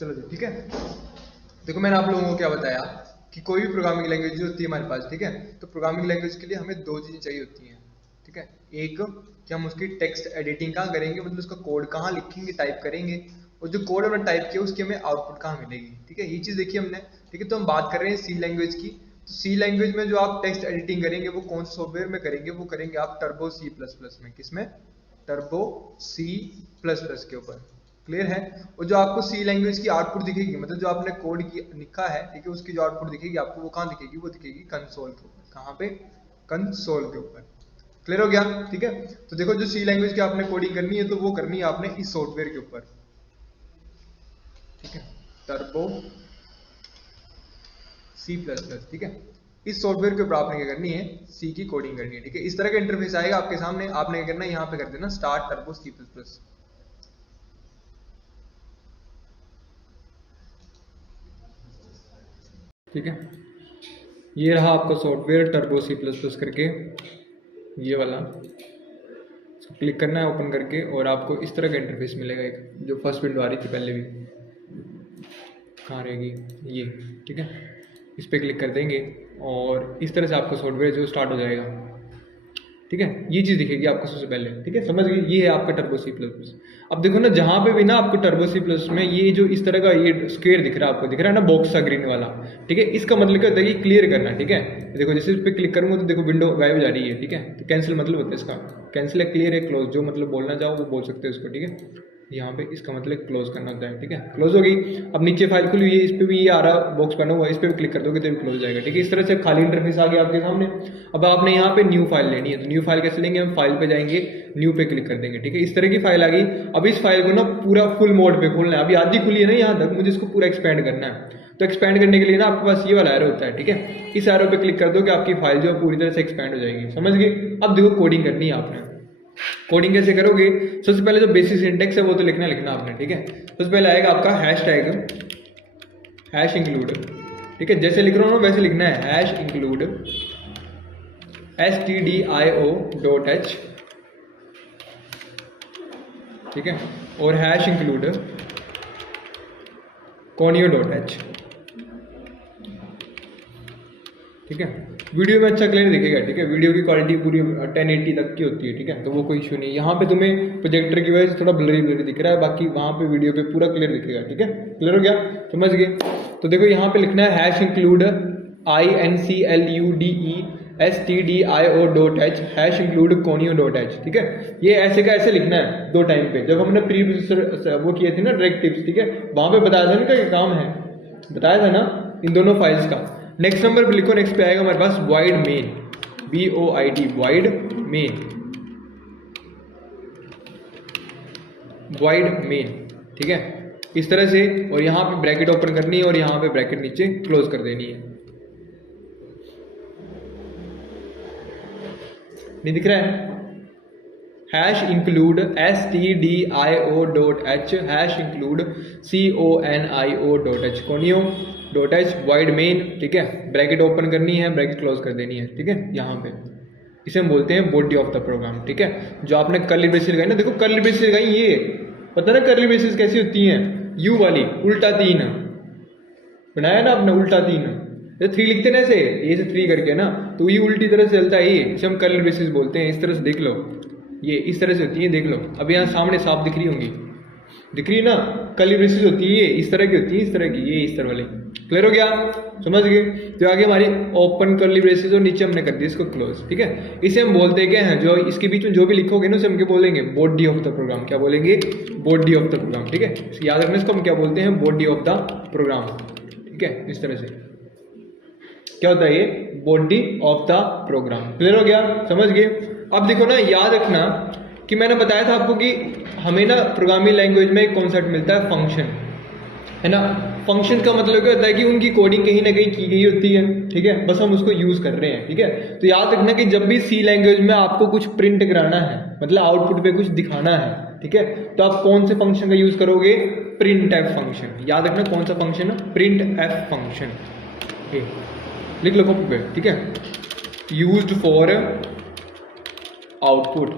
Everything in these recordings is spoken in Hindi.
चलो जी, ठीक है। देखो मैंने आप लोगों को क्या बताया कि कोई भी प्रोग्रामिंग लैंग्वेज जो होती है हमारे पास, ठीक है, तो प्रोग्रामिंग लैंग्वेज के लिए हमें दो चीजें चाहिए होती हैं, ठीक है। एक कि हम उसकी टेक्स्ट एडिटिंग कहाँ करेंगे, मतलब उसका कोड कहाँ लिखेंगे, टाइप करेंगे, और जो कोड हमने टाइप किया उसकी हमें आउटपुट कहाँ मिलेगी, ठीक है। ये चीज देखी हमने, ठीक है। तो हम बात कर रहे हैं सी लैंग्वेज की। तो सी लैंग्वेज में जो आप टेक्स्ट एडिटिंग करेंगे वो कौन से सॉफ्टवेयर में करेंगे, वो करेंगे आप टर्बो सी प्लस प्लस में। किसमें? टर्बो सी प्लस प्लस के ऊपर। क्लियर है? और जो आपको सी लैंग्वेज की आउटपुट दिखेगी, मतलब जो आपने कोड लिखा है, ठीक है, उसकी जो आउटपुट दिखेगी आपको, वो कहाँ दिखेगी? वो दिखेगी कंसोल के ऊपर। कहाँ पे? कंसोल के ऊपर। क्लियर हो गया? ठीक है। तो देखो जो सी लैंग्वेज की आपने कोडिंग करनी है तो वो करनी है आपने इस सॉफ्टवेयर के ऊपर, ठीक है, टर्बो सी प्लस प्लस, ठीक है। इस सॉफ्टवेयर के ऊपर आपने क्या करनी है? सी की कोडिंग करनी है, ठीक है। इस तरह का इंटरफेस आएगा आपके सामने, आपने क्या करना है, यहाँ पे कर देना start turbo C plus plus. ठीक है, ये रहा आपका software turbo C plus plus करके, ये वाला क्लिक करना है ओपन करके, और आपको इस तरह का इंटरफेस मिलेगा एक, जो फर्स्ट विंडो आ रही थी पहले भी, कहाँ रहेगी ये, ठीक है। इस पर क्लिक कर देंगे और इस तरह से आपका सॉफ्टवेयर जो स्टार्ट हो जाएगा, ठीक है। ये चीज़ दिखेगी आपको सबसे पहले, ठीक है, समझ गए? ये है आपका टर्बो सी प्लस प्लस। अब देखो ना, जहाँ पे भी ना आपको टर्बो सी प्लस में ये जो इस तरह का ये स्क्वायर दिख रहा है, आपको दिख रहा है ना बॉक्स सा ग्रीन वाला, ठीक है, इसका मतलब क्या होता है कि क्लियर करना, ठीक है। देखो जैसे इस पर क्लिक करूंगा तो देखो विंडो गायब हो जा रही है, ठीक है। तो कैंसिल मतलब होता है इसका, कैंसिल है, क्लियर है, क्लोज, जो मतलब बोलना चाहो वो बोल सकते हो इसको, ठीक है। यहाँ पे इसका मतलब क्लोज करना होता है, ठीक है। क्लोज हो गई। अब नीचे फाइल खुली हुई है, इस पे भी ये आ रहा बॉक्स बना हुआ है, इस पे भी क्लिक कर दोगे तो भी क्लोज हो जाएगा, ठीक है। इस तरह से खाली इंटरफेस आ गया आपके सामने। अब आपने यहाँ पे न्यू फाइल लेनी है, तो न्यू फाइल कैसे लेंगे? हम फाइल पे जाएंगे, न्यू पे क्लिक कर देंगे, ठीक है। इस तरह की फाइल आ गई। अब इस फाइल को ना पूरा फुल मोड पे खोलना है, अभी आधी खुली है ना यहाँ तक, मुझे इसको पूरा एक्सपेंड करना है। तो एक्सपेंड करने के लिए ना आपके पास ये वाला एरो होता है, ठीक है। इस एरो पे क्लिक कर दो कि आपकी फाइल जो है पूरी तरह से एक्सपेंड हो जाएगी, समझ गए? अब देखो कोडिंग करनी है आपने। कोडिंग कैसे करोगे? सबसे पहले जो बेसिक सिंटेक्स है वो तो लिखना आपने, ठीक है। सबसे पहले आएगा आपका हैश टैग, हैश इंक्लूड, ठीक है, जैसे लिख रहा हूँ वैसे लिखना है, हैश इंक्लूड stdio.h, ठीक है, और हैश इंक्लूड conio.h, ठीक है। वीडियो में अच्छा क्लियर दिखेगा, ठीक है। वीडियो की क्वालिटी पूरी 1080 तक की होती है, ठीक है, तो वो कोई इशू नहीं। यहाँ पे तुम्हें प्रोजेक्टर की वजह से थोड़ा ब्लरी ब्लरी दिख रहा है, बाकी वहाँ पे वीडियो पे पूरा क्लियर दिखेगा, ठीक है। क्लियर हो गया? समझ गए? तो देखो यहाँ पे लिखना है hash include include stdio.h, hash include conio.h, ठीक है। ये ऐसे का ऐसे लिखना है दो टाइम पे। जब हमने प्री वो किए थे ना डायरेक्टिव्स, ठीक है, वहाँ पे बताया था ना क्या काम है, बताया था ना इन दोनों फाइल्स का। नेक्स्ट नंबर पे लिखो, नेक्स्ट पे आएगा हमारे पास void main, void, void main, void main, ठीक है, इस तरह से। और यहाँ पे ब्रैकेट ओपन करनी है और यहाँ पे ब्रैकेट नीचे क्लोज कर देनी है। नहीं दिख रहा है? Hash include stdio.h, hash include conio.h, conio.h, void main, ठीक है। ब्रैकेट ओपन करनी है, ब्रैकेट क्लोज कर देनी है, ठीक है। यहाँ पे इसे हम बोलते हैं बॉडी ऑफ द प्रोग्राम, ठीक है। जो आपने कर्ली ब्रेसेस लगाई ना, देखो कर्ली ब्रेसेस लगाई, ये पता ना कर्ली ब्रेसेस कैसी होती हैं? यू वाली, उल्टा 3 बनाया ना आपने, उल्टा 3, जैसे 3 लिखते ना ऐसे, ये से 3 करके ना, तो ये उल्टी तरह से चलता है, ये इसे हम कर्ली ब्रेसेस बोलते हैं। इस तरह से देख लो, ये इस तरह से होती है, देख लो। अब यहाँ सामने साफ दिख रही होंगी, दिख रही है ना? कर्ली ब्रेसेस होती है, ये इस तरह की होती है, इस तरह की, ये इस तरह वाली। क्लियर हो गया? समझ गए? तो आगे हमारी ओपन कर्ली ब्रेसेस और नीचे हमने कर दिया इसको क्लोज, ठीक है। इसे हम बोलते हैं क्या है, जो इसके बीच में जो भी लिखोगे ना उसे हम क्या बोलेंगे? Body of the program. क्या बोलेंगे? बॉडी ऑफ द प्रोग्राम, ठीक है। याद रखना इसको हम क्या बोलते हैं? बॉडी ऑफ द प्रोग्राम, ठीक है। इस तरह से क्या होता है ये? Body of the program. Clear हो गया? समझ गए? अब देखो ना, याद रखना कि मैंने बताया था आपको कि हमें ना प्रोग्रामिंग लैंग्वेज में एक कॉन्सेप्ट मिलता है फंक्शन, है ना। फंक्शन का मतलब क्या होता है कि उनकी कोडिंग कहीं ना कहीं की गई होती है, ठीक है, बस हम उसको यूज कर रहे हैं, ठीक है। तो याद रखना कि जब भी सी लैंग्वेज में आपको कुछ प्रिंट कराना है, मतलब आउटपुट पे कुछ दिखाना है, ठीक है, तो आप कौन से फंक्शन का यूज करोगे? Print F function. याद रखना कौन सा फंक्शन है? प्रिंट एफ फंक्शन, लिख लो कॉपी पे, ठीक है। Used for output,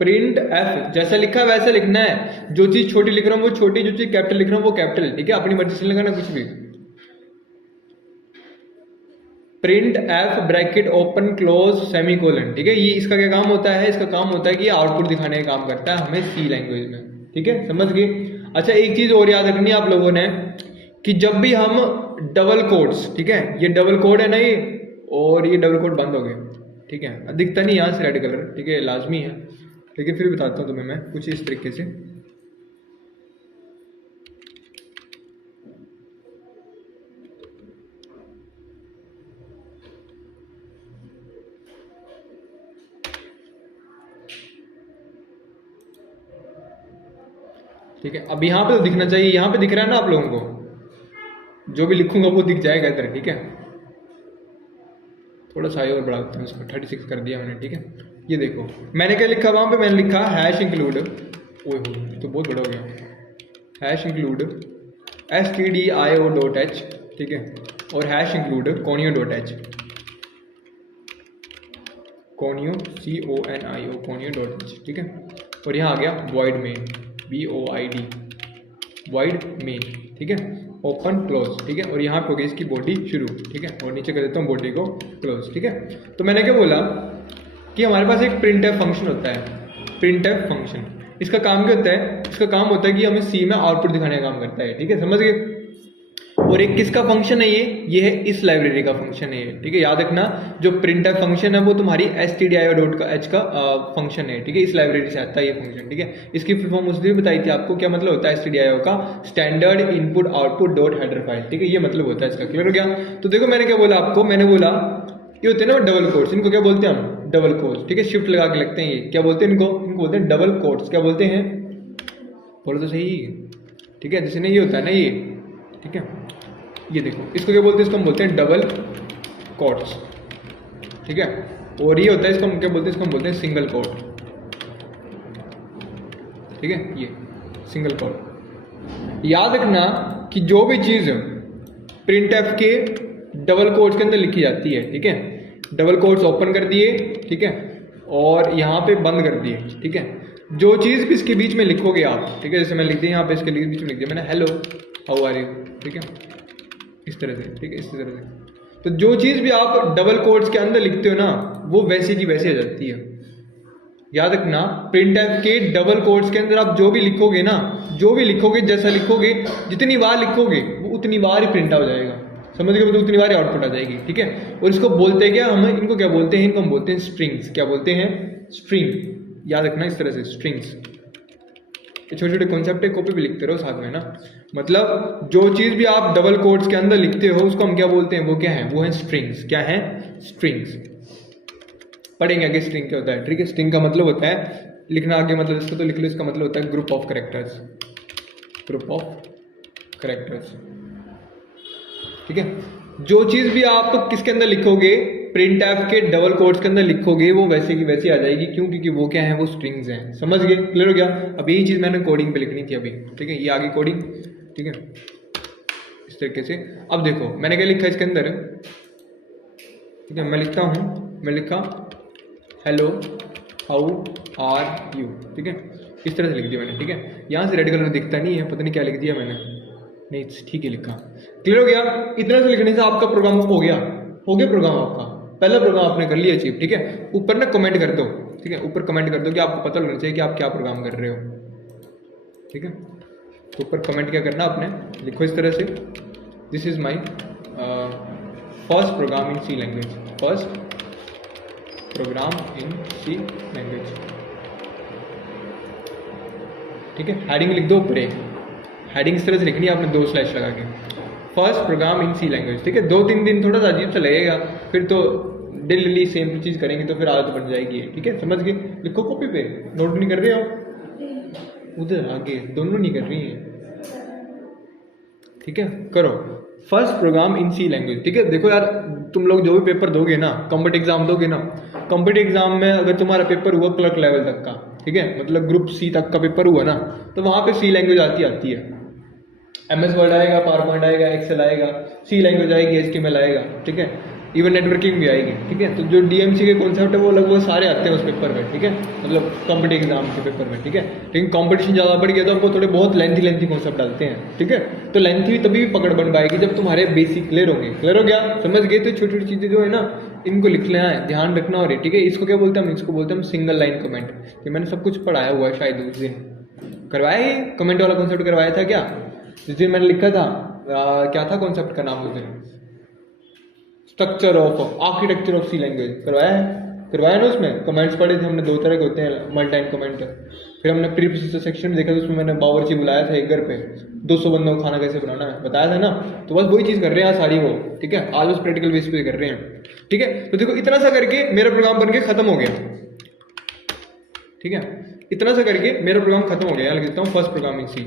print F जैसा लिखा है वैसा लिखना है, जो चीज छोटी लिख रहा हूँ वो छोटी, जो चीज कैपिटल लिख रहा हूँ वो कैपिटल, ठीक है, अपनी मर्जी से लगाना कुछ भी। Print F bracket open close semicolon, ठीक है, ये इसका क्या काम होता है, इसका काम होता है कि आउटपुट दिखाने का काम करता है हमें सी लैंग्वेज में, ठीक है, समझ गए। अच्छा एक चीज और याद रखनी है आप लोगों ने कि जब भी हम डबल कोट्स, ठीक है, ये डबल कोड है ना ये, और ये डबल कोड बंद हो गए, ठीक है, दिखता नहीं यहाँ से रेड कलर, ठीक है, लाजमी है, लेकिन फिर बताता हूँ तुम्हें मैं कुछ इस तरीके से। ठीक है, अब यहाँ पे तो दिखना चाहिए, यहाँ पे दिख रहा है ना आप लोगों को, जो भी लिखूंगा वो दिख जाएगा इधर, ठीक है। थोड़ा सा और बढ़ा देता हूँ इसको, 36 कर दिया मैंने, ठीक है। ये देखो मैंने क्या लिखा वहाँ पे, मैंने लिखा हैश इंक्लूड, ओह तो बहुत बड़ा हो गया, हैश इंक्लूड stdio.h, ठीक है, और hash include conio.h, conio conio conio.h, ठीक है, और यहाँ आ गया void main void void main, ठीक है, ओपन क्लोज, ठीक है, और यहाँ पे हो गई इसकी बॉडी शुरू, ठीक है, और नीचे कर देता हूँ बॉडी को क्लोज, ठीक है। तो मैंने क्या बोला कि हमारे पास एक printf फंक्शन होता है, printf फंक्शन, इसका काम क्या होता है, इसका काम होता है कि हमें सी में आउटपुट दिखाने का काम करता है, ठीक है, समझ गए। और एक किसका फंक्शन है ये है इस लाइब्रेरी का फंक्शन है ये, ठीक है, याद रखना जो printf फंक्शन है वो तुम्हारी stdio.h का फंक्शन है, ठीक है, इस लाइब्रेरी से आता है ये फंक्शन, ठीक है। इसकी फुल फॉर्म उस दिन बताई थी आपको, क्या मतलब होता है stdio का, standard input output dot header file, ठीक है, ये मतलब होता है इसका, क्लियर हो गया। तो देखो मैंने क्या बोला आपको, मैंने बोला ये होते हैं ना डबल कोट्स, इनको क्या बोलते हैं हम, डबल कोट्स, ठीक है, शिफ्ट लगा के लगते हैं ये, क्या बोलते हैं इनको बोलते हैं डबल कोट्स, क्या बोलते हैं, बोलो तो सही, ठीक है, जैसे नहीं ये होता है ना ये, ठीक है, ये देखो इसको क्या बोलते हैं, इसको हम बोलते हैं डबल कोट्स, ठीक है, और ये होता है इसको हम क्या बोलते हैं, इसको हम बोलते हैं सिंगल कोट, ठीक है, ये सिंगल कोट। याद रखना कि जो भी चीज printf के डबल कोट्स के अंदर लिखी जाती है, ठीक है, डबल कोट्स ओपन कर दिए, ठीक है, और यहाँ पे बंद कर दिए, ठीक है, जो चीज़ भी इसके बीच में लिखोगे आप, ठीक है, जैसे मैं लिख दिया यहाँ पे इसके बीच में लिख दिया मैंने हेलो हाउ आर यू, ठीक है, इस तरह से, ठीक है, इस तरह से, तो जो चीज़ भी आप डबल कोट्स के अंदर लिखते हो ना वो वैसी की वैसी आ जाती है। याद रखना printf के डबल कोट्स के अंदर आप जो भी लिखोगे ना, जो भी लिखोगे जैसा लिखोगे, जितनी बार लिखोगे वो उतनी बार ही प्रिंट हो जाएगा, समझ गए, मतलब उतनी बार आउटपुट आ जाएगी, ठीक है। और इसको बोलते क्या हम, इनको क्या बोलते हैं, इनको हम बोलते हैं स्ट्रिंग्स, क्या बोलते हैं, स्ट्रिंग, याद रखना इस तरह से स्ट्रिंग्स, ये छोटे छोटे कॉन्सेप्ट है, कॉपी भी लिखते रहो साथ में ना, मतलब जो चीज़ भी आप डबल कोट्स के अंदर लिखते हो उसको हम क्या बोलते हैं, वो क्या है, वो है स्ट्रिंग्स, क्या है, स्ट्रिंग्स। पढ़ेंगे आगे स्ट्रिंग क्या होता है, ठीक है, स्ट्रिंग का मतलब होता है लिखना, आगे मतलब इसको तो लिख लो, इसका मतलब होता है group of characters, group of characters, ठीक है। जो चीज़ भी आप किसके अंदर लिखोगे, printf के डबल कोट्स के अंदर लिखोगे वो वैसे की वैसी आ जाएगी, क्यों, क्योंकि वो क्या है, वो स्ट्रिंग्स हैं, समझ गए, क्लियर हो गया। अब यही चीज़ मैंने कोडिंग पे लिखनी थी अभी, ठीक है, ये आगे कोडिंग, ठीक है, इस तरीके से। अब देखो मैंने क्या लिखा इसके अंदर, ठीक है, मैं लिखता हूँ, मैं लिखा हेलो हाउ आर यू, ठीक है, इस तरह से लिख दिया मैंने, ठीक है, यहाँ से रेड कलर दिखता नहीं है, पता नहीं क्या लिख दिया मैंने, नहीं ठीक है लिखा, क्लियर हो गया। इतना से लिखने से आपका प्रोग्राम हो गया प्रोग्राम आपका, पहला प्रोग्राम आपने कर लिया अचीव, ठीक है। ऊपर ना कमेंट कर दो, ठीक है, ऊपर कमेंट कर दो कि आपको पता लगना चाहिए कि आप क्या प्रोग्राम कर रहे हो, ठीक है, तो ऊपर कमेंट क्या करना आपने, लिखो इस तरह से, this is my first program in C language, first program in C language, ठीक है, हेडिंग लिख दो ऊपर, हेडिंग इस तरह से लिखनी है आपने 2 स्लैश लगा के, first program in C language, ठीक है। 2-3 दिन थोड़ा सा अजीब सा लगेगा, फिर तो डेली सेम चीज़ करेंगे तो फिर आदत बन जाएगी, ठीक है, समझ गए। लिखो कॉपी पे, नोट नहीं कर रहे हो, उधर आगे दोनों नहीं कर रही हैं, ठीक है, करो first program in C language, ठीक है। देखो यार तुम लोग जो भी पेपर दोगे ना, कॉम्पिटिटिव एग्जाम दोगे ना, कॉम्पिटिटिव एग्जाम में अगर तुम्हारा पेपर हुआ क्लर्क लेवल तक का, ठीक है, मतलब ग्रुप सी तक का पेपर हुआ ना, तो वहाँ पे सी लैंग्वेज आती है, MS वर्ड आएगा, पावर पॉइंट आएगा, एक्सेल आएगा, सी लैंग्वेज आएगी, HTML आएगा, ठीक है। इवन नेटवर्किंग भी आएगी, ठीक है। तो जो DMC के कॉन्सेप्ट है वो लगभग सारे आते हैं उस पेपर में, ठीक है, मतलब कॉम्पिटिटिव एग्जाम के पेपर में, ठीक है। लेकिन कॉम्पिटिशन ज़्यादा बढ़ गया तो आपको थोड़े बहुत लेंथी कॉन्सेप्ट डालते हैं, ठीक है। तो लेंथी तभी भी पकड़ बन पाएगी जब तुम्हारे बेसिक क्लियर होंगे। क्लियर हो गया, समझ गए। तो छोटी छोटी चीज़ें जो है ना इनको लिख लेना है, ध्यान रखना, और ठीक है। इसको क्या बोलते हैं हम, इसको बोलते हैं हम सिंगल लाइन कमेंट। ये मैंने सब कुछ पढ़ाया हुआ है, शायद उस दिन करवाया ही कमेंट वाला कॉन्सेप्ट करवाया था क्या, जिस दिन मैंने लिखा था क्या था कॉन्सेप्ट का नाम उस दिन, structure of architecture of C language करवाया ना। उसमें कमेंट्स पढ़े थे हमने, दो तरह के होते हैं, मल्टी कमेंट। फिर हमने प्री प्रोसेसर सेक्शन देखा था, उसमें मैंने बावर्ची बुलाया था एक घर पे, 200 बंदों को खाना कैसे बनाना है बताया था ना। तो बस वही चीज़ कर रहे हैं सारी वो, ठीक है। आज बस प्रैक्टिकल बेस पे कर रहे हैं, ठीक है। तो देखो इतना सा करके मेरा प्रोग्राम बन के खत्म हो गया, ठीक है। इतना सा करके मेरा प्रोग्राम खत्म हो गया। लिख देता हूँ फर्स्ट प्रोग्राम इन सी,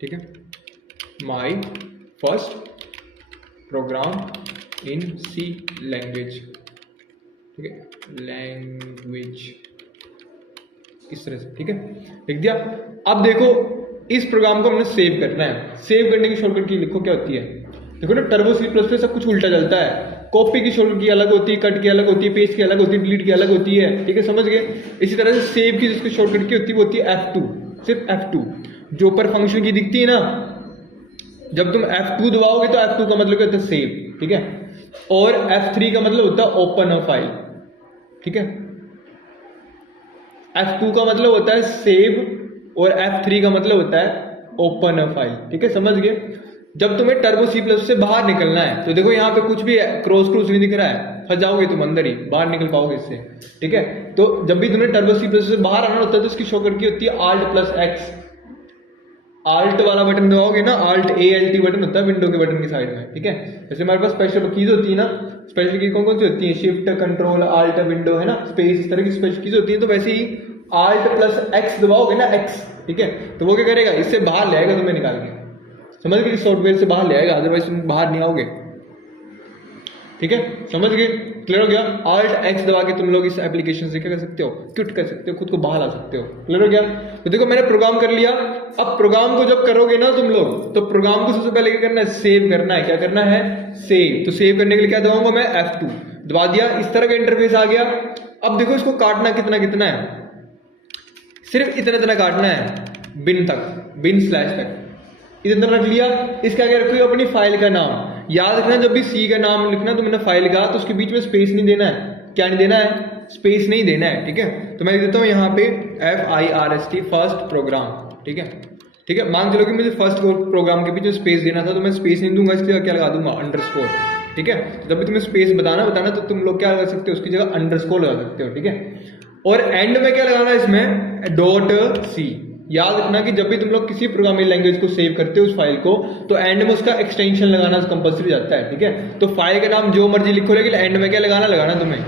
ठीक है, my first program in C language, ठीक है, लैंग्वेज इस तरह से, ठीक है, लिख दिया। अब देखो इस प्रोग्राम को हमने सेव करना है। सेव करने की शॉर्टकट की लिखो क्या होती है, देखो ना, टर्बो C++ पे सब कुछ उल्टा चलता है। कॉपी की शॉर्टकट की अलग होती है, कट की अलग होती है, पेस्ट की अलग होती है, डिलीट की अलग होती है, ठीक है, समझ गए। इसी तरह से सेव की जिसकी शॉर्टकट की होती है वो होती है F2, सिर्फ F2। जो ऊपर फंक्शन की दिखती है ना, जब तुम F2 दबाओगे तो F2 का मतलब क्या होता है, सेव, ठीक है। और F3 का मतलब होता है ओपन अ फाइल, ठीक है। F2 का मतलब होता है सेव और F3 का मतलब होता है ओपन अ फाइल, ठीक है, समझ गए। जब तुम्हें टर्बो C++ से बाहर निकलना है तो देखो यहाँ पे कुछ भी क्रॉस नहीं दिख रहा है, फंस जाओगे तुम अंदर ही, बाहर निकल पाओगे इससे, ठीक है। तो जब भी तुम्हें टर्बो C++ से बाहर आना होता है तो इसकी शॉर्टकट की होती है Alt+X। आल्ट वाला बटन दबाओगे ना, Alt बटन होता है विंडो के बटन की साइड में, ठीक है। जैसे हमारे पास स्पेशल कीज होती है ना, स्पेशल की कौन कौन सी होती है, शिफ्ट, कंट्रोल, आल्ट, विंडो, है ना, स्पेस, इस तरह की स्पेशल कीज होती है। तो वैसे ही Alt+X दबाओगे ना, X, ठीक है, तो वो क्या करेगा, इससे बाहर ले आएगा तुम्हें निकाल के, समझ गए, इस सॉफ्टवेयर से बाहर ले आएगा, अदरवाइज तुम बाहर नहीं आओगे, ठीक है, समझ गए। क्लियर हो गया। Alt+X दबा के तुम लोग इस एप्लीकेशन से क्या कर सकते हो, क्विट कर सकते हो, खुद को बाहर ला सकते हो। क्लियर हो गया। तो देखो मैंने प्रोग्राम कर लिया। अब प्रोग्राम को जब करोगे ना तुम लोग, तो प्रोग्राम को सबसे पहले क्या करना है, सेव करना है। क्या करना है, सेव। तो सेव करने के लिए क्या दबाऊंगा मैं, F2 दबा दिया। इस तरह का इंटरफेस आ गया। अब देखो इसको काटना कितना कितना है, सिर्फ इतना इतना काटना है, बिन तक, बिन स्लैश तक, इतना रख लिया। इसके आगे रखो अपनी फाइल का नाम। याद रखना जब भी सी का नाम लिखना तुमने फाइल का, तो उसके बीच में स्पेस नहीं देना है। क्या नहीं देना है, स्पेस नहीं देना है, ठीक है। तो मैं लिख देता हूँ यहाँ पे FIRST फर्स्ट प्रोग्राम, ठीक है, ठीक है। मान चलो कि मुझे फर्स्ट प्रोग्राम के बीच में स्पेस देना था, तो मैं स्पेस नहीं दूंगा, इसकी जगह क्या लगा दूंगा, अंडरस्कोर, ठीक है। जब भी तुम्हें स्पेस बताना तो तुम लोग क्या लगा सकते हो, उसकी जगह अंडरस्कोर लगा सकते हो, ठीक है। और एंड में क्या लगाना है इसमें, .c। याद रखना कि जब भी तुम लोग किसी प्रोग्रामिंग लैंग्वेज को सेव करते हो उस फाइल को, तो एंड में उसका एक्सटेंशन लगाना कंपल्सरी जाता है, ठीक है। तो फाइल का नाम जो मर्जी लिखो, लेकिन एंड में क्या लगाना तुम्हें,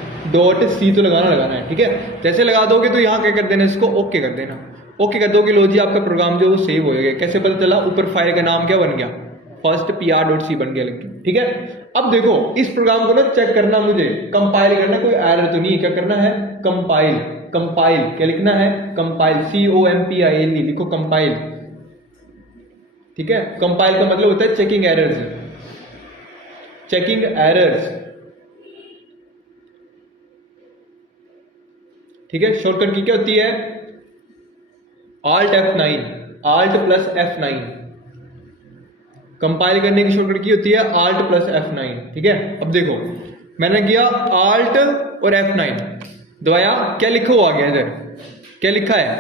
.c तो लगाना है, ठीक है। जैसे लगा दोगे तो यहाँ क्या कर देना, इसको ओके कर देना। ओके कर दोगे, लो जी आपका प्रोग्राम जो सेव हो गया। कैसे पता चला, ऊपर फाइल का नाम क्या बन गया, फर्स्ट PR.c बन गया, लेकिन ठीक है। अब देखो इस प्रोग्राम को ना चेक करना, मुझे कंपाइल करना, कोई एरर तो नहीं है। क्या करना है, कंपाइल। कंपाइल क्या लिखना है, कंपाइल, COMPIL लिखो, कंपाइल, ठीक है। कंपाइल का मतलब होता है चेकिंग एरर्स, चेकिंग एरर्स, ठीक है। शॉर्टकट की क्या होती है, Alt+F9, Alt+F9। कंपाइल करने की शॉर्टकट की होती है Alt+F9, ठीक है। अब देखो मैंने किया Alt और F9 दबाया, क्या लिखा हुआ आ गया इधर, क्या लिखा है,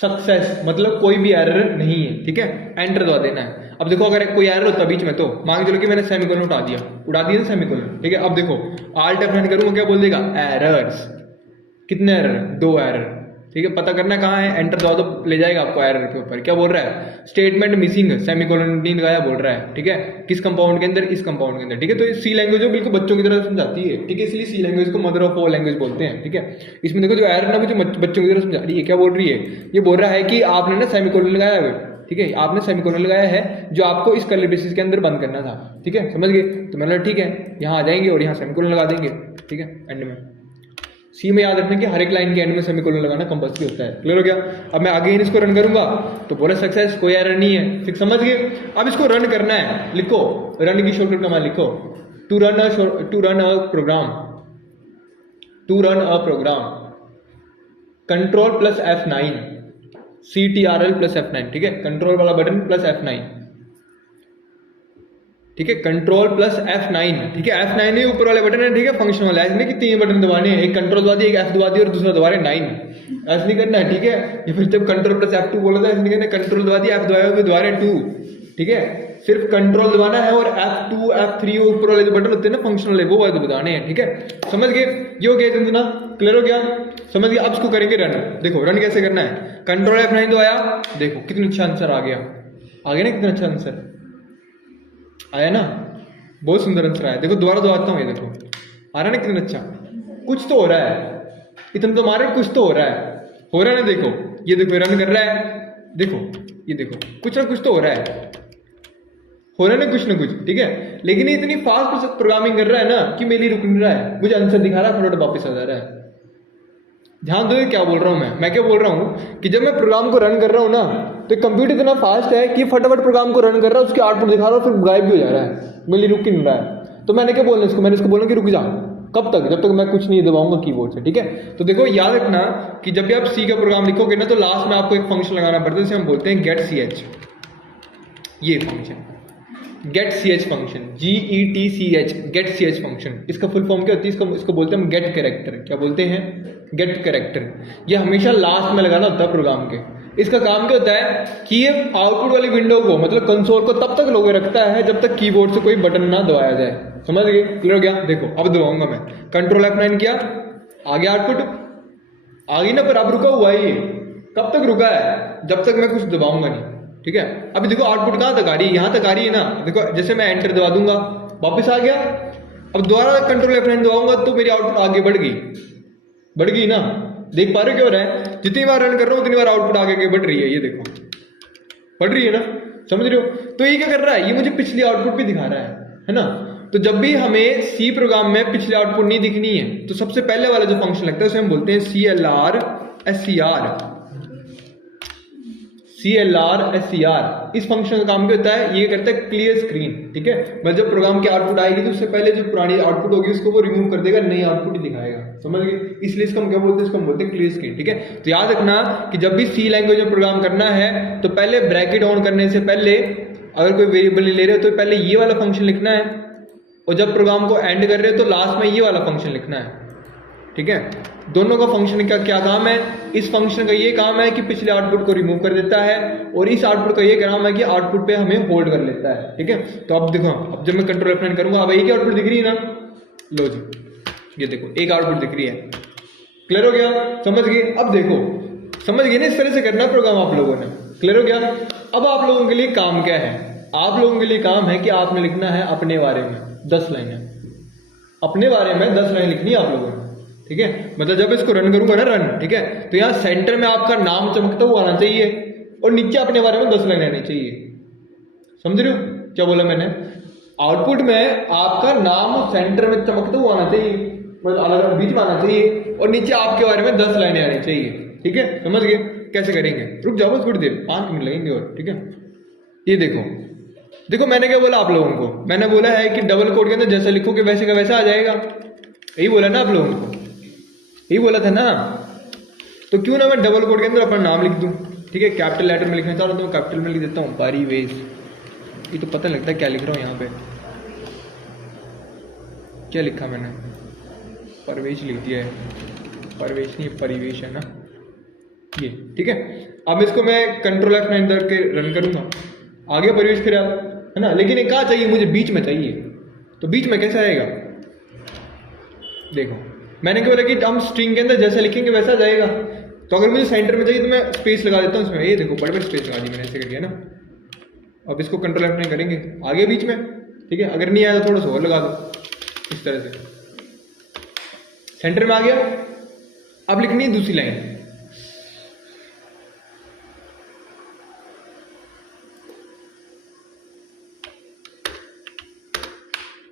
सक्सेस, मतलब कोई भी एरर नहीं है, ठीक है। एंटर दबा देना है। अब देखो अगर कोई एरर होता बीच में, तो मान चलो कि मैंने सेमीकोलन उड़ा दिया सेमीकोलन, ठीक है। अब देखो Alt+F9 करूंगा, क्या बोल देगा, एरर्स। कितने एरर, 2 एरर, ठीक है। पता करना कहाँ है, एंटर दबाओ तो ले जाएगा आपको एरर के ऊपर। क्या बोल रहा है, स्टेटमेंट मिसिंग, सेमीकोलन नहीं लगाया बोल रहा है, ठीक है। किस कंपाउंड के अंदर, इस कंपाउंड के अंदर, ठीक है। तो सी लैंग्वेज बिल्कुल बच्चों की तरह समझाती है, ठीक है, इसलिए सी लैंग्वेज को मदर ऑफ ऑल लैंग्वेज बोलते हैं, ठीक है। इसमें देखो जो एरर ना मुझे बच्चों की तरह समझा रही है, क्या बोल रही है, ये बोल रहा है कि आपने ना सेमीकोलन लगाया है, ठीक है, आपने सेमीकोलन लगाया है जो आपको इस कर्ली ब्रेसेस के अंदर बंद करना था, ठीक है, समझ गए। तो मैंने ठीक है, यहाँ आ जाएंगे और यहाँ सेमीकोलन लगा देंगे, ठीक है, एंड में। सी में याद रखना कि हर एक लाइन के एंड में सेमीकोलन लगाना कंपल्सरी होता है। क्लियर हो गया। अब मैं आगे इसको रन करूंगा तो बोला सक्सेस, कोई एरर नहीं है, ठीक, समझ गए। अब इसको रन करना है, लिखो रन की शॉर्टकट कमांड लिखो, to run a program control plus F9, CTRL plus F9, ठीक है, कंट्रोल वाला बटन प्लस F9, ठीक है, कंट्रोल प्लस F9, ठीक है, F9 ही ऊपर वाले बटन है, ठीक है, फंक्शन वाला, ऐसे नहीं कि 3 बटन दबाने हैं, एक कंट्रोल दबा दिया, एक F दबा दिया और दूसरा दबा रहे 9, ऐसे नहीं करना है, ठीक है। ये फिर जब कंट्रोल प्लस F2 बोला था, ऐसे नहीं करना, कंट्रोल दबा दिया, F दबाया फिर दबा रहे 2, ठीक है, सिर्फ कंट्रोल दबाना है और F2 F3 ऊपर वाले जो बटन होते हैं ना फंक्शन वाले, वो वाले दबाने हैं, ठीक है, समझ गए। ये हो गया इतना क्लियर हो गया, समझ गए। अब इसको करेंगे रन। देखो रन कैसे करना है, कंट्रोल F9 दबाया, देखो कितना अच्छा आंसर आ गया ना, कितना अच्छा आंसर आया ना, बहुत सुंदर आंसर आया। देखो दोबारा दबाता हूँ, ये देखो आ रहा है ना कितना अच्छा, कुछ तो हो रहा है, इतना तो मारे कुछ तो हो रहा है ना, देखो ये देखो रन कर रहा है, देखो ये देखो कुछ ना कुछ तो हो रहा है ना कुछ, ठीक है। लेकिन ये इतनी फास्ट प्रोग्रामिंग कर रहा है ना कि मेरे लिए रुक नहीं रहा है, मुझे आंसर दिखा रहा है, फटाफट वापस आ जा रहा है। ध्यान दो क्या बोल रहा हूँ मैं क्या बोल रहा हूँ कि जब मैं प्रोग्राम को रन कर रहा हूँ ना, तो कंप्यूटर इतना फास्ट है कि फटाफट प्रोग्राम को रन कर रहा है, उसके आउटपुट दिखा रहा है, फिर गायब भी हो जा रहा है, मेरे लिए रुक ही नहीं रहा है। तो मैंने क्या बोलना इसको, मैंने इसको बोलना कि रुक जा, कब तक, जब तक मैं कुछ नहीं दबाऊंगा कीबोर्ड से, ठीक है। तो देखो याद रखना कि जब भी आप सी का प्रोग्राम लिखोगे ना, तो लास्ट में आपको एक फंक्शन लगाना पड़ता है, जिसे हम बोलते हैं गेट ch, ये function get ch function, GETCH, get ch function. इसका फुल फॉर्म क्या होती है, इसको बोलते हैं हम गेट कैरेक्टर। क्या बोलते हैं, गेट कैरेक्टर। ये हमेशा लास्ट में लगाना होता है प्रोग्राम के। इसका काम क्या होता है कि ये आउटपुट वाली विंडो को, मतलब कंसोल को तब तक लोगे रखता है जब तक कीबोर्ड से कोई बटन ना दबाया जाए। समझ गए, क्लियर हो गया। देखो अब दबाऊंगा मैं, कंट्रोल F9 किया, आ गया आउटपुट, आ गई ना, पर अब रुका हुआ है ये। कब तक रुका है, जब तक मैं कुछ दबाऊंगा नहीं, ठीक है। अभी देखो आउटपुट कहाँ तक आ रही है, यहाँ तक आ रही है ना। देखो जैसे मैं एंटर दबा दूंगा, वापस आ गया। अब दोबारा कंट्रोल F9 दबाऊंगा तो मेरी आउटपुट आगे बढ़ गई ना। देख पा रहे हो क्या हो रहा है, जितनी बार रन कर रहा हूँ उतनी बार आउटपुट आगे बढ़ रही है, ये देखो बढ़ रही है ना, समझ रहे हो। तो ये क्या कर रहा है, ये मुझे पिछली आउटपुट भी दिखा रहा है ना। तो जब भी हमें सी प्रोग्राम में पिछली आउटपुट नहीं दिखनी है, तो सबसे पहले वाला जो फंक्शन लगता है उसे हम बोलते हैं CLR SCR। इस फंक्शन का काम क्या होता है, ये करता है क्लियर स्क्रीन, ठीक है। मतलब जब प्रोग्राम की आउटपुट आएगी तो उससे पहले जो पुरानी आउटपुट होगी उसको वो रिमूव कर देगा, नई आउटपुट ही दिखाएगा, समझ गए। इसलिए इसको हम क्या बोलते हैं, इसको हम बोलते हैं क्लियर स्क्रीन, ठीक है। तो याद रखना कि जब भी सी लैंग्वेज में प्रोग्राम करना है तो पहले ब्रैकेट ऑन करने से पहले, अगर कोई वेरिएबल ले रहे हो तो पहले ये वाला फंक्शन लिखना है, और जब प्रोग्राम को एंड कर रहे हो तो लास्ट में ये वाला फंक्शन लिखना है, ठीक है। दोनों का फंक्शन का क्या काम है, इस फंक्शन का ये काम है कि पिछले आउटपुट को रिमूव कर देता है, और इस आउटपुट का ये काम है कि आउटपुट पे हमें होल्ड कर लेता है, ठीक है। तो अब देखो, अब जब मैं कंट्रोल F9 करूंगा, अब एक ही आउटपुट दिख रही है ना, लो जी ये देखो एक आउटपुट दिख रही है, क्लियर हो गया, समझ गए। अब देखो समझ गए ना, इस तरह से करना प्रोग्राम आप लोगों ने, क्लियर हो गया। अब आप लोगों के लिए काम क्या है, आप लोगों के लिए काम है कि आपने लिखना है अपने बारे में 10 लाइनें, अपने बारे में 10 लाइन लिखनी है आप लोगों ने, ठीक है। मतलब जब इसको रन करूंगा ना, रन, ठीक है, तो यहाँ सेंटर में आपका नाम चमकता हुआ आना चाहिए और नीचे अपने बारे में 10 लाइन आनी चाहिए, समझ रहे हो क्या बोला मैंने। आउटपुट में आपका नाम सेंटर में चमकता हुआ आना चाहिए, मतलब अलग अलग बीच में आना चाहिए, और नीचे आपके बारे में 10 लाइनें आनी चाहिए, ठीक है। समझ गए कैसे करेंगे, रुक जाओ बस थोड़ी देर, 5 मिनट लगेंगे और, ठीक है। ये देखो मैंने क्या बोला आप लोगों को, मैंने बोला है कि डबल कोड के अंदर जैसा लिखोगे वैसे का वैसा आ जाएगा, यही बोला ना आप लोगों को, यही बोला था ना। तो क्यों ना मैं डबल कोड के अंदर अपना नाम लिख दूं, ठीक है। कैपिटल लेटर में लिखना चाह रहा हूं तो मैं कैपिटल में लिख देता हूं, परिवेश। ये तो पता लगता है क्या लिख रहा हूं, यहाँ पे क्या लिखा मैंने, परवेश लिख दिया है, परवेश नहीं परिवेश है ना ये, ठीक है। अब इसको मैं कंट्रोल F9 दबा के रन करूंगा, आगे परिवेश फिर है ना। लेकिन ये कहाँ चाहिए, मुझे बीच में चाहिए, तो बीच में कैसे आएगा, देखो मैंने क्या बोला कि हम स्ट्रिंग के अंदर जैसा लिखेंगे वैसा जाएगा। तो अगर मुझे सेंटर में चाहिए तो मैं स्पेस लगा देता हूँ इसमें, ये देखो बड़े बड़े स्पेस लगा दी मैंने, ऐसे करके, है ना। अब इसको कंट्रोल F9 करेंगे, आगे बीच में, ठीक है। अगर नहीं आया तो थोड़ा सा और लगा दो, इस तरह से सेंटर में आ गया। अब लिखनी है दूसरी लाइन,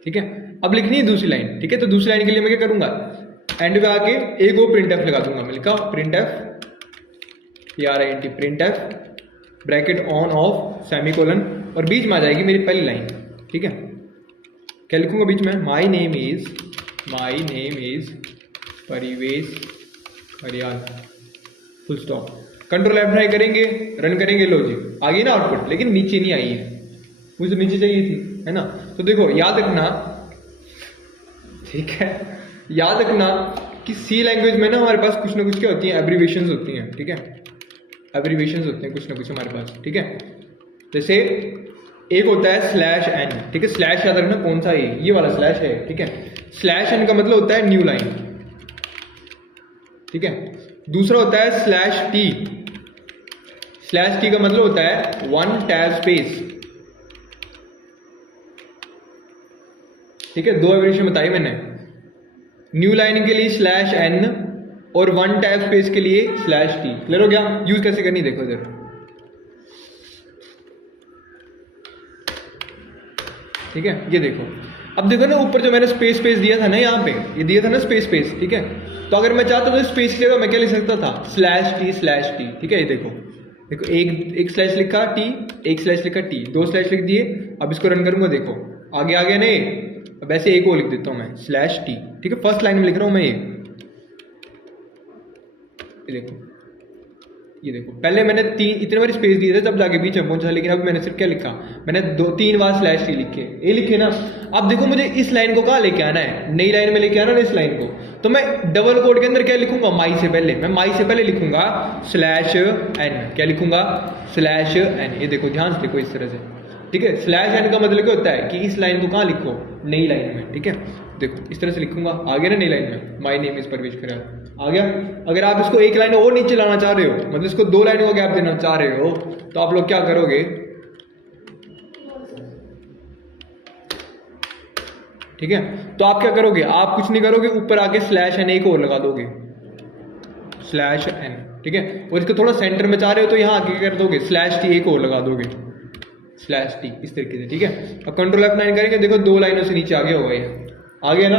ठीक है। अब लिखनी है दूसरी लाइन, ठीक है। तो दूसरी लाइन के लिए मैं क्या करूंगा, एंड पे आके एक और प्रिंट एफ लगा दूंगा, मैं लिखा print F PRINT, print F bracket on off semicolon, और बीच में आ जाएगी मेरी पहली लाइन, ठीक है। क्या लिखूंगा बीच में, माई नेम इज परिवेश हरियाल, फुल स्टॉप। कंट्रोल F9 करेंगे, रन करेंगे, लो जी आ गई ना आउटपुट, लेकिन नीचे नहीं आई है, मुझे नीचे चाहिए थी, है ना। तो देखो याद रखना, ठीक है, याद रखना कि सी लैंग्वेज में ना हमारे पास कुछ ना कुछ क्या होती है, एब्रीविएशंस होती हैं, ठीक है, एब्रीविएशंस होते हैं कुछ ना कुछ हमारे पास, ठीक है। जैसे एक होता है /n, ठीक है, स्लैश याद रखना कौन सा है, ये वाला स्लैश है, ठीक है। /n का मतलब होता है न्यू लाइन, ठीक है। दूसरा होता है /t का मतलब होता है 1 टैब स्पेस, ठीक है। 2 एब्रीविएशन बताई मैंने, न्यू लाइन के लिए /n और 1 टैब स्पेस के लिए /t। क्लियर हो गया, यूज कैसे करनी देखो इधर, ठीक है। ये देखो, अब देखो ना ऊपर जो मैंने स्पेस दिया था ना, यहाँ पे ये दिया था ना स्पेस, ठीक है। तो अगर मैं चाहता तो स्पेस की जगह मैं क्या लिख सकता था, /t, ठीक है। ये देखो एक स्लैश लिखा t, एक स्लैश लिखा t, 2 स्लैश लिख दिए। अब इसको रन करूंगा, देखो आगे नहीं, अब ऐसे एक और लिख देता हूं मैं /t, ठीक है। फर्स्ट लाइन में लिख रहा हूं मैं ये देखो पहले मैंने इतने बार स्पेस दिए थे तब जाके बीच में पहुंचा, लेकिन अब मैंने सिर्फ क्या लिखा, मैंने 2-3 बार /t लिखे ना। अब देखो मुझे इस लाइन को कहाँ लेके आना है, नई लाइन में लेके आना ना इस लाइन को, तो मैं डबल कोड के अंदर क्या लिखूंगा, माई से पहले लिखूंगा /n, क्या लिखूंगा /n। ये देखो ध्यान से देखो इस तरह से, ठीक है। /n का मतलब क्या होता है कि इस लाइन को कहाँ लिखो, नई लाइन में, ठीक है। देखो इस तरह से लिखूंगा, आ गया ना नई लाइन में, माई नेम इज परवेश खरियाल, आ गया। अगर आप इसको एक लाइन और नीचे लाना चाह रहे हो, मतलब इसको 2 लाइनों का गैप देना चाह रहे हो, तो आप लोग क्या करोगे, ठीक है। तो आप क्या करोगे, आप कुछ नहीं करोगे, ऊपर आके /n एक और लगा दोगे, /n, ठीक है। और इसको थोड़ा सेंटर में चाह रहे हो तो यहाँ आके कर दोगे /t एक और लगा दोगे, /t, इस तरीके से, ठीक है। अब कंट्रोल F9 करेंगे, देखो 2 लाइनों से नीचे आगे हो गए, आ गया ना।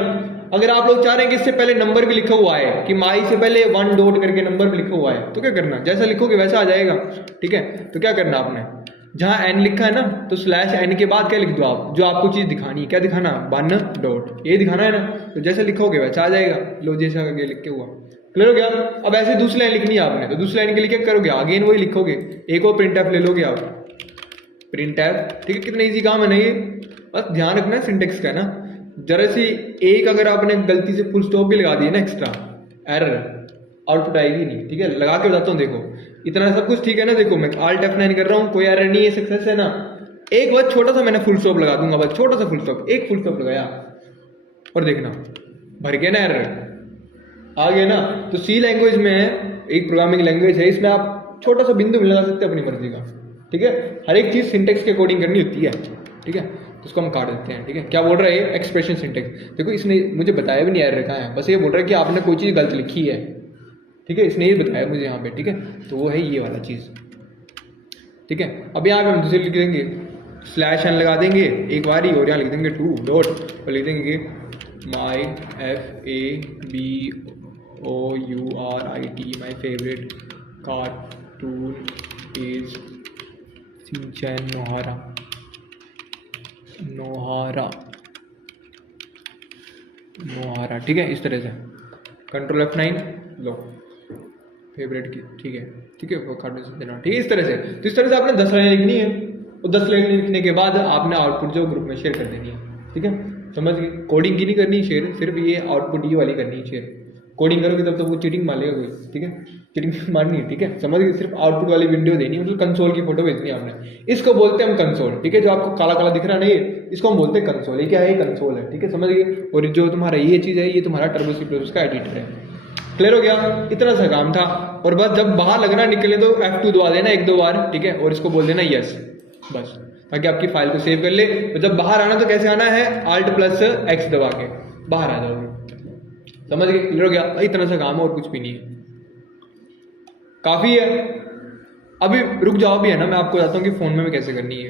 अगर आप लोग चाह रहे हैं कि इससे पहले नंबर भी लिखा हुआ है, कि माई से पहले 1 डॉट करके नंबर भी लिखा हुआ है, तो क्या करना, जैसा लिखोगे वैसा आ जाएगा, ठीक है। तो क्या करना आपने, जहां n लिखा है ना, तो /n के बाद क्या लिख दो आप, जो आपको चीज दिखानी है, क्या दिखाना, 1 डॉट, ये दिखाना है ना, तो जैसे लिखोगे वैसा आ जाएगा, लो जैसा आगे लिख के हुआ। क्लियर हो गया। अब ऐसे दूसरी लाइन लिखनी है आपने, तो दूसरी लाइन के लिए क्या करोगे, अगेन वही लिखोगे, एक और printf ले लोगे आप, printf, ठीक है। कितना ईजी काम है ना ये, बस ध्यान रखना है सिंटेक्स का ना। जरा सी एक अगर आपने गलती से फुल स्टॉप भी लगा दिया ना एक्स्ट्रा, एरर, आउटपुट आएगी नहीं, ठीक है। लगा के बताता हूँ, देखो इतना सब कुछ ठीक है ना, देखो मैं Alt F9 कर रहा हूँ, कोई एरर नहीं है, सक्सेस है ना। एक बार छोटा सा मैंने फुल स्टॉप लगा दूंगा, बस छोटा सा फुल स्टॉप, एक फुल स्टॉप लगाया और देखना भर गया ना, एरर आ गया ना। तो सी लैंग्वेज में एक प्रोग्रामिंग लैंग्वेज है, इसमें आप छोटा सा बिंदु भी लगा सकते हैं अपनी मर्जी का, ठीक है। हर एक चीज सिंटेक्स के अकॉर्डिंग करनी होती है, ठीक है। तो उसको हम काट देते हैं, ठीक है। क्या बोल रहा है, एक्सप्रेशन सिंटेक्स, देखो इसने मुझे बताया भी नहीं एरर कहाँ है, बस ये बोल रहा है कि आपने कोई चीज़ गलत लिखी है, ठीक है, इसने ये बताया मुझे यहाँ पे, ठीक है। तो वो है ये वाला चीज़, ठीक है। अब यहाँ पे हम दूसरे लिख देंगे /n लगा देंगे एक बार ही, और यहाँ लिख देंगे 2 डॉट और लिख देंगे माई FABOURIT, my favourite cartoon is Shinchan नोहारा, ठीक है। इस तरह से कंट्रोल F9 लो, फेवरेट की, ठीक है वो कार्टून से देना, ठीक है। इस तरह से, तो इस तरह से आपने 10 लाइनें लिखनी है, और 10 लाइनें लिखने के बाद आपने आउटपुट जो ग्रुप में शेयर कर देनी है, ठीक है। समझ गए, कोडिंग की नहीं करनी शेयर, सिर्फ ये आउटपुट ये वाली करनी है शेयर। कोडिंग करोगे तब तो वो चीटिंग मान लेगा कोई, ठीक है, चीटिंग माननी है, ठीक है। समझ गए, सिर्फ आउटपुट वाली विंडो देनी है, मतलब कंसोल की फोटो भेजनी है आपने, इसको बोलते हैं हम कंसोल, ठीक है। जो आपको काला काला दिख रहा है ना, ये इसको हम बोलते हैं कंसोल, ये क्या है, कंसोल है, ठीक है, समझ गए। और जो तुम्हारा ये चीज़ है, ये तुम्हारा टर्बो C++ का एडिटर है। क्लियर हो गया, इतना सा काम था। और बस जब बाहर लगना निकले तो F2 दबा देना 1-2 बार, ठीक है, और इसको बोल देना यस, बस, ताकि आपकी फाइल को सेव कर ले। तो जब बाहर आना तो कैसे आना है, Alt+X दबा के बाहर आ जाओगे, समझ गए। क्लियर हो गया, इतना सा काम है और कुछ भी नहीं है, काफ़ी है। अभी रुक जाओ भी है ना, मैं आपको बताता हूँ कि फ़ोन में कैसे करनी है।